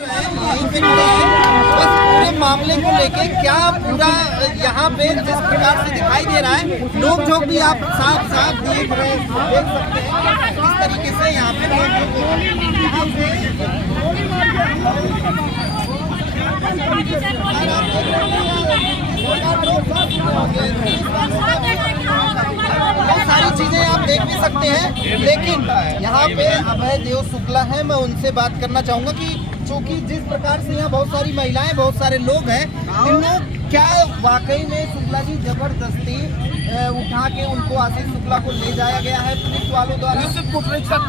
यहीं पे खड़े हैं, बस पूरे मामले को लेके क्या पूरा यहाँ पे जिस प्रकार से दिखाई दे रहा है, लोग जो भी आप साफ साफ देख सकते हैं किस तरीके से यहाँ पे बहुत सारी चीजें आप देख भी सकते हैं। लेकिन यहाँ पे अभय देव शुक्ला है, मैं उनसे बात करना चाहूंगा कि चूंकि जिस प्रकार से यहाँ बहुत सारी महिलाएं, बहुत सारे लोग हैं, इन लोग क्या वाकई में शुक्ला जी जबरदस्ती उठा के उनको आशीष शुक्ला को ले जाया गया है पुलिस वालों द्वारा?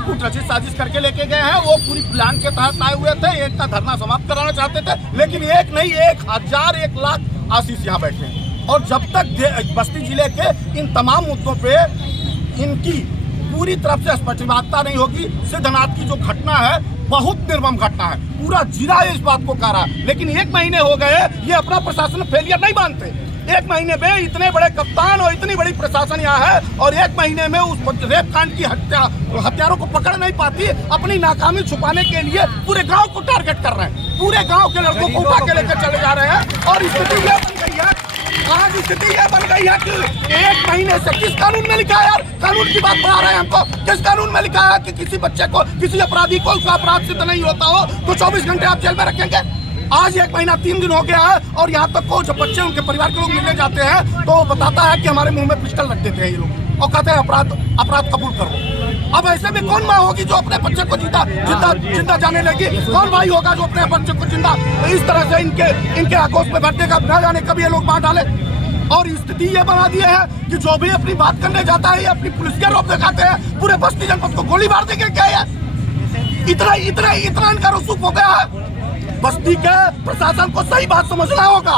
कुछ साजिश करके लेके गए हैं। वो पूरी प्लान के तहत आए हुए थे, एक का धरना समाप्त कराना चाहते थे, लेकिन एक नहीं 1000 1 लाख आशीष यहाँ बैठे हैं। और जब तक बस्ती जिले के इन तमाम मुद्दों पे इनकी पूरी तरफ से स्पष्टता नहीं होगी, सिद्धनाथ की जो घटना है बहुत निर्मम घटना है, पूरा जिला इस बात को कह रहा है। लेकिन 1 महीने हो गए, ये अपना प्रशासन फेलियर नहीं मानते। 1 महीने में इतने बड़े कप्तान और इतनी बड़ी प्रशासन यहाँ है, और 1 महीने में उस रेप कांड की हत्यारों को पकड़ नहीं पाती। अपनी नाकामी छुपाने के लिए पूरे गांव को टारगेट कर रहे हैं, पूरे गांव के लड़कों को उठा के लेकर चले जा रहे हैं। और स्थिति ये बन गई है, आज स्थिति यह बन गई है कि 1 महीने से किस कानून में लिखा है यार, कानून की बात बढ़ा रहे हैं हमको, किस कानून में लिखा है कि किसी बच्चे को, किसी अपराधी को उसका अपराध सिद्ध नहीं होता हो तो 24 घंटे आप जेल में रखेंगे? आज 1 महीना 3 दिन हो गया है, और यहाँ तक को जब बच्चे उनके परिवार के लोग मिलने जाते हैं तो बताता है कि हमारे मुंह में पिस्टल रख देते हैं ये लोग, और कहते हैं अपराध कबूल करो। अब ऐसे में कौन माँ होगी जो अपने बच्चे को जिंदा जाने लगी? कौन भाई होगा जो अपने बच्चे को जिंदा इस तरह से इनके आगोश में भरने का न जाने कभी ये लोग मार डाले? और स्थिति ये बना दी है कि जो भी अपनी बात करने जाता है, ये अपनी पुलिस के रूप दिखाते हैं, पूरे बस्ती जनपद को गोली मार देंगे क्या है? इतना इनका रसूख हो गया है। बस्ती के प्रशासन को सही बात समझना होगा,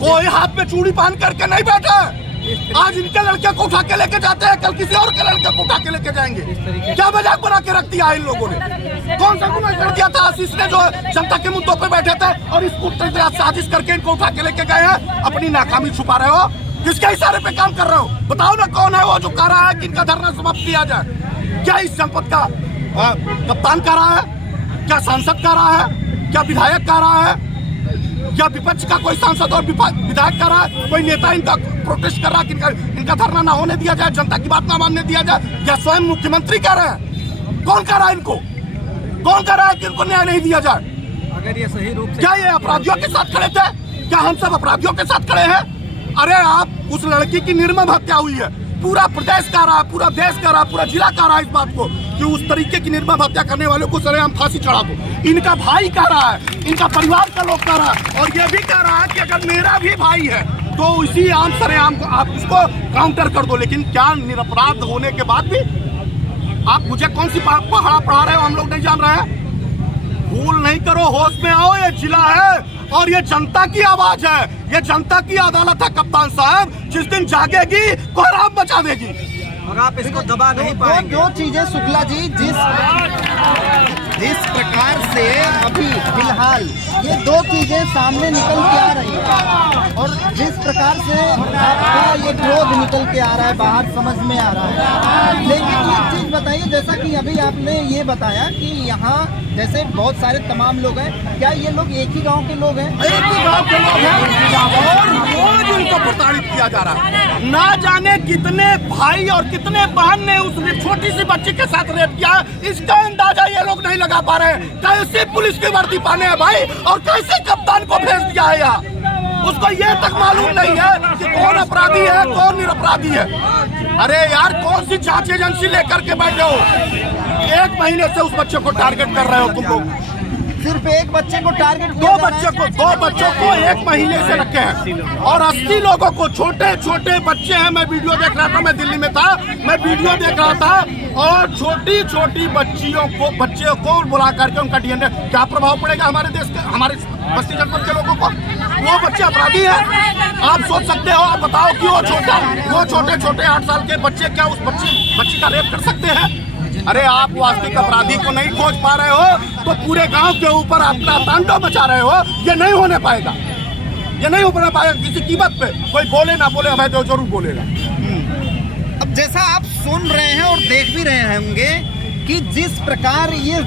कोई हाथ में चूड़ी पहन करके नहीं बैठा है। आज इनके लड़के को उठा के लेके जाते हैं, कल किसी और के लड़के को उठा के लेके जाएंगे। क्या मजाक बना के रख दिया इन लोगों ने? कौन सा गुनाह कर दिया था आशीष ने जो जनता के मुद्दों पे बैठे थे, और इसको साजिश करके इनको उठा के लेके गए हैं? अपनी नाकामी छुपा रहे हो, किसके इशारे पे काम कर रहे हो? बताओ ना कौन है वो जो कह रहा है कि इनका धरना समाप्त किया जाए? क्या इस जनपद का कप्तान कह रहा है? क्या सांसद कह रहा है? क्या विधायक कह रहा है? क्या विपक्ष का कोई सांसद और विधायक कर रहा है? कोई नेता इनका प्रोटेस्ट कर रहा है कि इनका धरना ना होने दिया जाए, जनता की बात ना मानने दिया जाए? या स्वयं मुख्यमंत्री कह रहे हैं? कौन कह रहा है इनको? कौन कह रहा है कि इनको न्याय नहीं दिया जाए? अगर ये सही रूप से, क्या ये अपराधियों के साथ खड़े थे? क्या हम सब अपराधियों के साथ खड़े हैं? अरे आप, उस लड़की की निर्मम हत्या हुई है, पूरा प्रदेश कह रहा है, पूरा देश कह रहा है, पूरा जिला कह रहा है इस बात को कि उस तरीके की निर्मम हत्या करने वालों को सरेआम फांसी चढ़ा दो। इनका भाई कह रहा है, इनका परिवार का लोग कह रहा है, और ये भी कह रहा है कि अगर मेरा भी भाई है तो इसी आम सरेआम को आप उसको काउंटर कर दो। लेकिन क्या निरपराध होने के बाद भी आप मुझे कौन सी पहाड़ा पढ़ा रहे हो? हम लोग नहीं जान रहे हैं। भूल नहीं करो, होश में आओ। ये जिला है और ये जनता की आवाज है, ये जनता की अदालत है कप्तान साहब। जिस दिन जागेगी कोहराम मचा देगी, और आप इसको दबा नहीं पाएंगे। दो चीजें शुक्ला जी, जिस प्रकार से अभी फिलहाल ये 2 चीजें सामने निकल के आ रही है, और जिस प्रकार से आपका ये क्रोध निकल के आ रहा है बाहर, समझ में आ रहा है। लेकिन एक चीज बताइए, जैसा कि अभी आपने ये बताया कि यहाँ जैसे बहुत सारे तमाम लोग हैं, क्या ये लोग एक ही गांव के लोग हैं? एक ही गांव के लोग हैं, और रोज उनको प्रताड़ित किया जा रहा है। ना जाने कितने भाई और कितने बहन ने उस छोटी सी बच्ची के साथ रेप किया, इसका अंदाजा ये लोग नहीं लगा पा रहे हैं। कैसे पुलिस की वर्दी पहने हैं भाई, और कैसे कप्तान को भेज दिया है यहाँ, उसको ये तक मालूम नहीं है कि कौन अपराधी है, कौन निरपराधी है। अरे यार, कौन सी जांच एजेंसी लेकर के बैठे हो? 1 महीने से उस बच्चे को टारगेट कर रहे हो तुम लोग। सिर्फ एक बच्चे को टारगेट, 2 बच्चों को 1 महीने से रखे हैं, और 80 लोगों को, छोटे छोटे बच्चे हैं। मैं वीडियो देख रहा था, मैं दिल्ली में था, मैं वीडियो देख रहा था, और छोटी छोटी बच्चे को बुला करके उनका DNA, क्या प्रभाव पड़ेगा हमारे देश के, हमारे बस्ती जनपद के लोगों को? वो बच्चे अपराधी हैं? आप सोच सकते हो? आप बताओ कि वो छोटे 8 साल के बच्चे क्या उस बच्ची का रेप कर सकते हैं? अरे आप वास्तविक अपराधी को नहीं खोज पा रहे हो तो पूरे गांव के ऊपर अपना तांडव मचा रहे हो। ये नहीं होने पाएगा, ये नहीं हो पाएगा किसी कीमत पे। कोई बोले ना बोले, अभय देव जरूर बोलेगा। अब जैसा आप सुन रहे हैं और देख भी रहे होंगे कि जिस प्रकार ये